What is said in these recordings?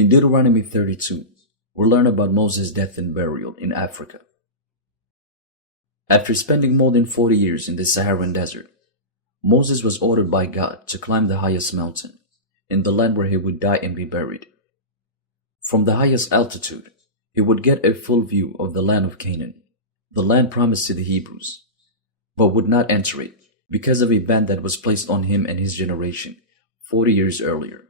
In Deuteronomy 32, we learn about Moses' death and burial in Africa. After spending more than 40 years in the Saharan desert, Moses was ordered by God to climb the highest mountain in the land where he would die and be buried. From the highest altitude, he would get a full view of the land of Canaan, the land promised to the Hebrews, but would not enter it because of a ban that was placed on him and his generation 40 years earlier.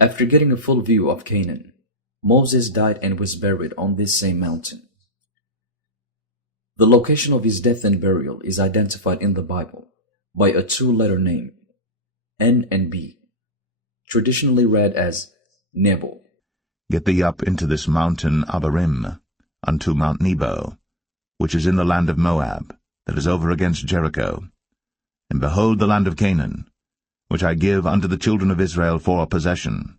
After getting a full view of Canaan, Moses died and was buried on this same mountain. The location of his death and burial is identified in the Bible by a two-letter name, N and B, traditionally read as Nebo. Get thee up into this mountain Abarim, unto Mount Nebo, which is in the land of Moab, that is over against Jericho. And behold the land of Canaan, which I give unto the children of Israel for a possession.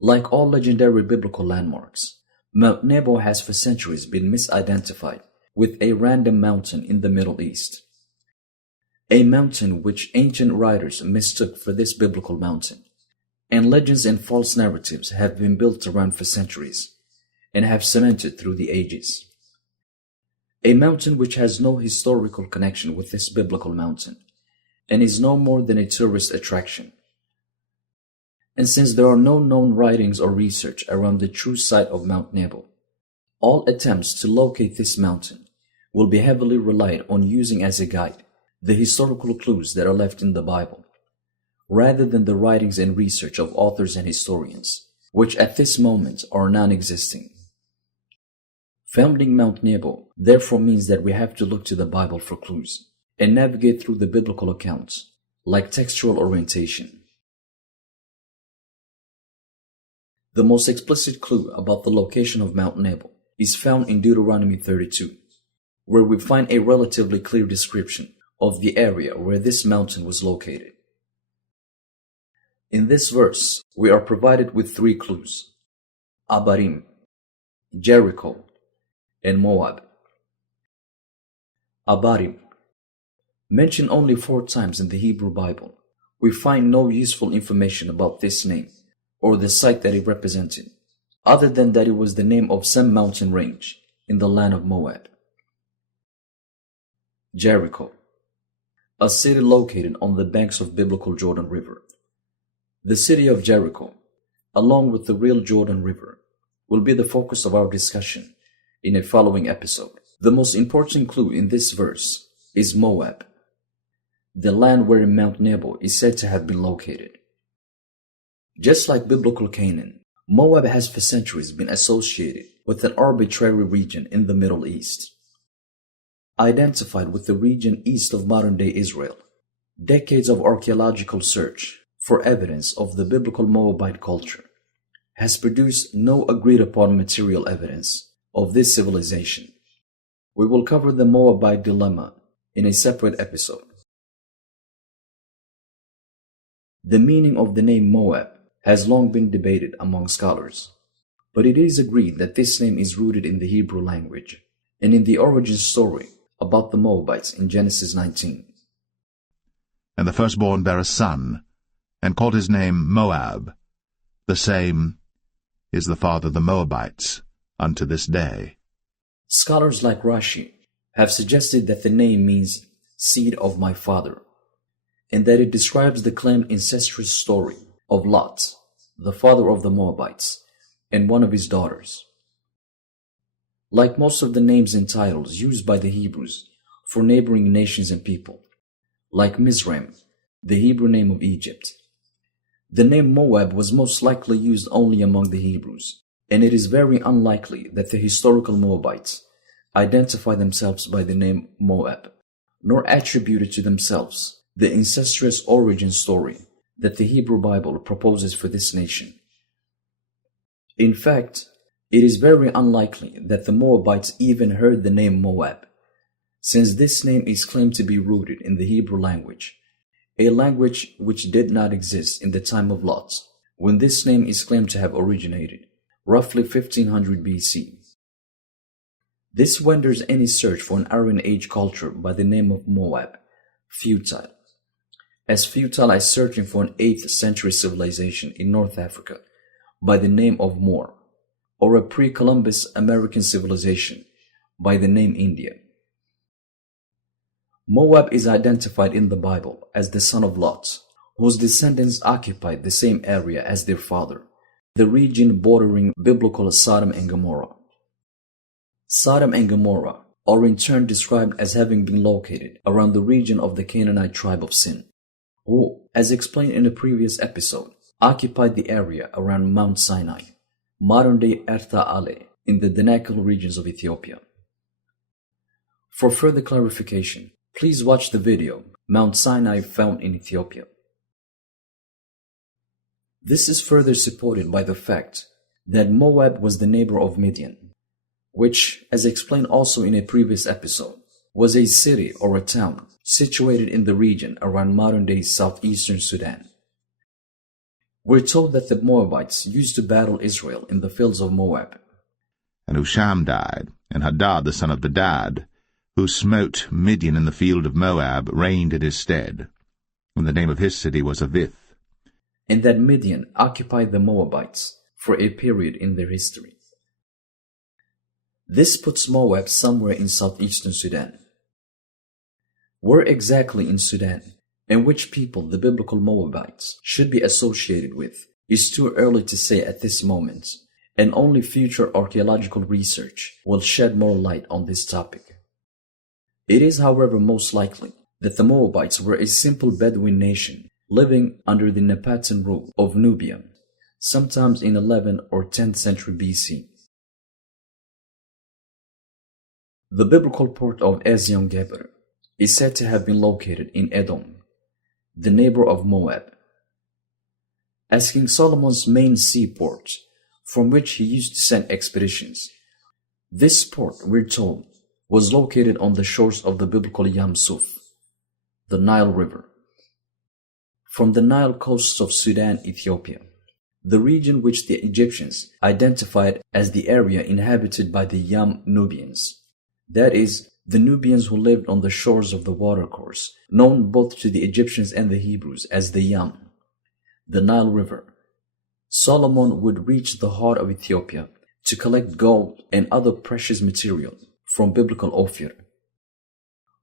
Like all legendary biblical landmarks, Mount Nebo has for centuries been misidentified with a random mountain in the Middle East. A mountain which ancient writers mistook for this biblical mountain, and legends and false narratives have been built around for centuries and have cemented through the ages. A mountain which has no historical connection with this biblical mountain and is no more than a tourist attraction. And since there are no known writings or research around the true site of Mount Nebo, all attempts to locate this mountain will be heavily relied on using as a guide the historical clues that are left in the Bible, rather than the writings and research of authors and historians, which at this moment are non-existing. Founding Mount Nebo therefore means that we have to look to the Bible for clues and navigate through the biblical accounts, like textual orientation. The most explicit clue about the location of Mount Nebo is found in Deuteronomy 32, where we find a relatively clear description of the area where this mountain was located. In this verse, we are provided with three clues: Abarim, Jericho, and Moab. Abarim, mentioned only 4 times in the Hebrew Bible, we find no useful information about this name or the site that it represented, other than that it was the name of some mountain range in the land of Moab. Jericho, a city located on the banks of biblical Jordan River. The city of Jericho, along with the real Jordan River, will be the focus of our discussion in a following episode. The most important clue in this verse is Moab, the land wherein Mount Nebo is said to have been located. Just like biblical Canaan, Moab has for centuries been associated with an arbitrary region in the Middle East. Identified with the region east of modern-day Israel, decades of archaeological search for evidence of the biblical Moabite culture has produced no agreed-upon material evidence of this civilization. We will cover the Moabite dilemma in a separate episode. The meaning of the name Moab has long been debated among scholars, but it is agreed that this name is rooted in the Hebrew language and in the origin story about the Moabites in Genesis 19. And the firstborn bare a son, and called his name Moab. The same is the father of the Moabites unto this day. Scholars like Rashi have suggested that the name means seed of my father, and that it describes the claimed incestuous story of Lot, the father of the Moabites, and one of his daughters. Like most of the names and titles used by the Hebrews for neighboring nations and people, like Mizraim, the Hebrew name of Egypt, the name Moab was most likely used only among the Hebrews, and it is very unlikely that the historical Moabites identify themselves by the name Moab, nor attributed to themselves the incestuous origin story that the Hebrew Bible proposes for this nation. In fact, it is very unlikely that the Moabites even heard the name Moab, since this name is claimed to be rooted in the Hebrew language, a language which did not exist in the time of Lot, when this name is claimed to have originated, roughly 1500 BC. This renders any search for an Iron Age culture by the name of Moab futile, as futile as searching for an 8th century civilization in North Africa by the name of Moor, or a pre-Columbus American civilization by the name India. Moab is identified in the Bible as the son of Lot, whose descendants occupied the same area as their father, the region bordering biblical Sodom and Gomorrah. Sodom and Gomorrah are in turn described as having been located around the region of the Canaanite tribe of Sin, who, as explained in a previous episode, occupied the area around Mount Sinai, modern-day Erta Ale, in the Danakil regions of Ethiopia. For further clarification, please watch the video, Mount Sinai Found in Ethiopia. This is further supported by the fact that Moab was the neighbor of Midian, which, as explained also in a previous episode, was a city or a town situated in the region around modern-day southeastern Sudan. We're told that the Moabites used to battle Israel in the fields of Moab. And Husham died, and Hadad the son of Bedad, who smote Midian in the field of Moab, reigned in his stead, and the name of his city was Avith. And that Midian occupied the Moabites for a period in their history. This puts Moab somewhere in southeastern Sudan. Where exactly in Sudan, and which people the biblical Moabites should be associated with, is too early to say at this moment, and only future archaeological research will shed more light on this topic. It is, however, most likely that the Moabites were a simple Bedouin nation living under the Napatan rule of Nubia, sometimes in 11th or 10th century BC. The biblical port of Ezion-Geber is said to have been located in Edom, the neighbor of Moab. As King Solomon's main seaport, from which he used to send expeditions, this port, we're told, was located on the shores of the biblical Yam Suf, the Nile River. From the Nile coasts of Sudan, Ethiopia, the region which the Egyptians identified as the area inhabited by the Yam Nubians, that is, the Nubians who lived on the shores of the watercourse, known both to the Egyptians and the Hebrews as the Yam, the Nile River. Solomon would reach the heart of Ethiopia to collect gold and other precious material from biblical Ophir.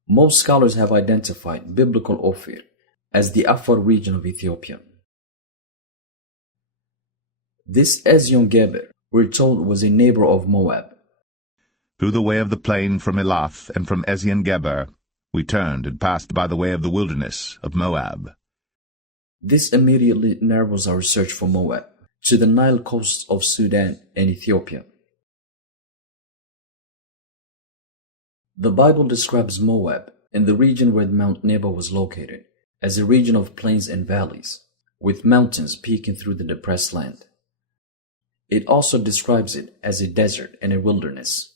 Most scholars have identified biblical Ophir as the Afar region of Ethiopia. This Ezion-Geber, we're told, was a neighbor of Moab. Through the way of the plain from Elath and from Ezion-Geber, we turned and passed by the way of the wilderness of Moab. This immediately narrows our search for Moab to the Nile coasts of Sudan and Ethiopia. The Bible describes Moab and the region where Mount Nebo was located as a region of plains and valleys, with mountains peeking through the depressed land. It also describes it as a desert and a wilderness.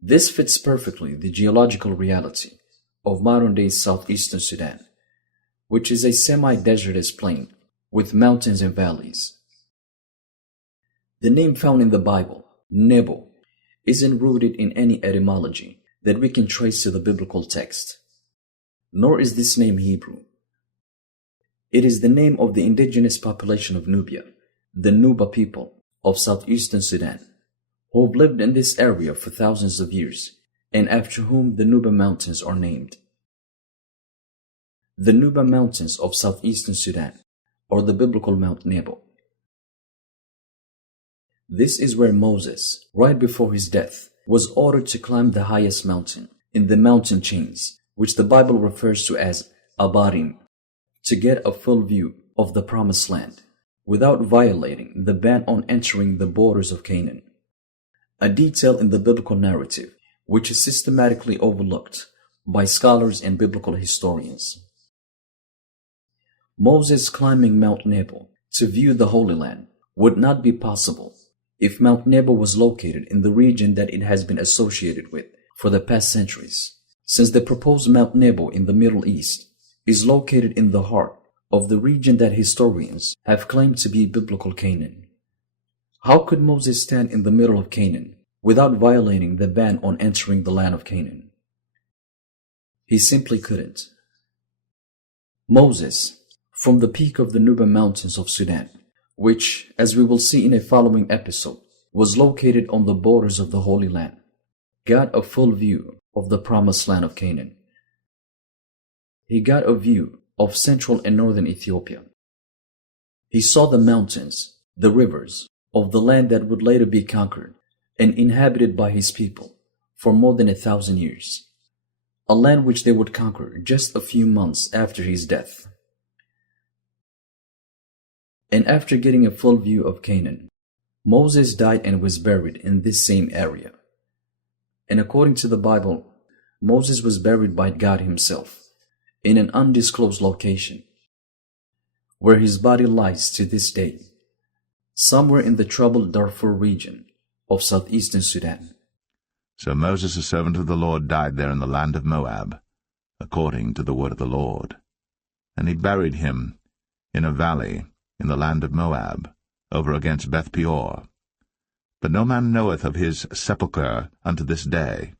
This fits perfectly the geological reality of modern-day southeastern Sudan, which is a semi-desertous plain with mountains and valleys. The name found in the Bible, Nebo, isn't rooted in any etymology that we can trace to the biblical text, nor is this name Hebrew. It is the name of the indigenous population of Nubia, the Nuba people of southeastern Sudan, who have lived in this area for thousands of years, and after whom the Nuba Mountains are named. The Nuba Mountains of southeastern Sudan are the biblical Mount Nebo. This is where Moses, right before his death, was ordered to climb the highest mountain in the mountain chains, which the Bible refers to as Abarim, to get a full view of the Promised Land, without violating the ban on entering the borders of Canaan. A detail in the biblical narrative which is systematically overlooked by scholars and biblical historians. Moses climbing Mount Nebo to view the Holy Land would not be possible if Mount Nebo was located in the region that it has been associated with for the past centuries, since the proposed Mount Nebo in the Middle East is located in the heart of the region that historians have claimed to be biblical Canaan. How could Moses stand in the middle of Canaan without violating the ban on entering the land of Canaan? He simply couldn't. Moses, from the peak of the Nuba mountains of Sudan, which, as we will see in a following episode, was located on the borders of the Holy Land, got a full view of the promised land of Canaan. He got a view of central and northern Ethiopia. He saw the mountains, the rivers, of the land that would later be conquered and inhabited by his people for more than 1,000 years, a land which they would conquer just a few months after his death. And after getting a full view of Canaan, Moses died and was buried in this same area. And according to the Bible, Moses was buried by God himself in an undisclosed location, where his body lies to this day, somewhere in the troubled Darfur region of southeastern Sudan. So Moses, a servant of the Lord, died there in the land of Moab, according to the word of the Lord. And he buried him in a valley in the land of Moab, over against Beth Peor. But no man knoweth of his sepulchre unto this day.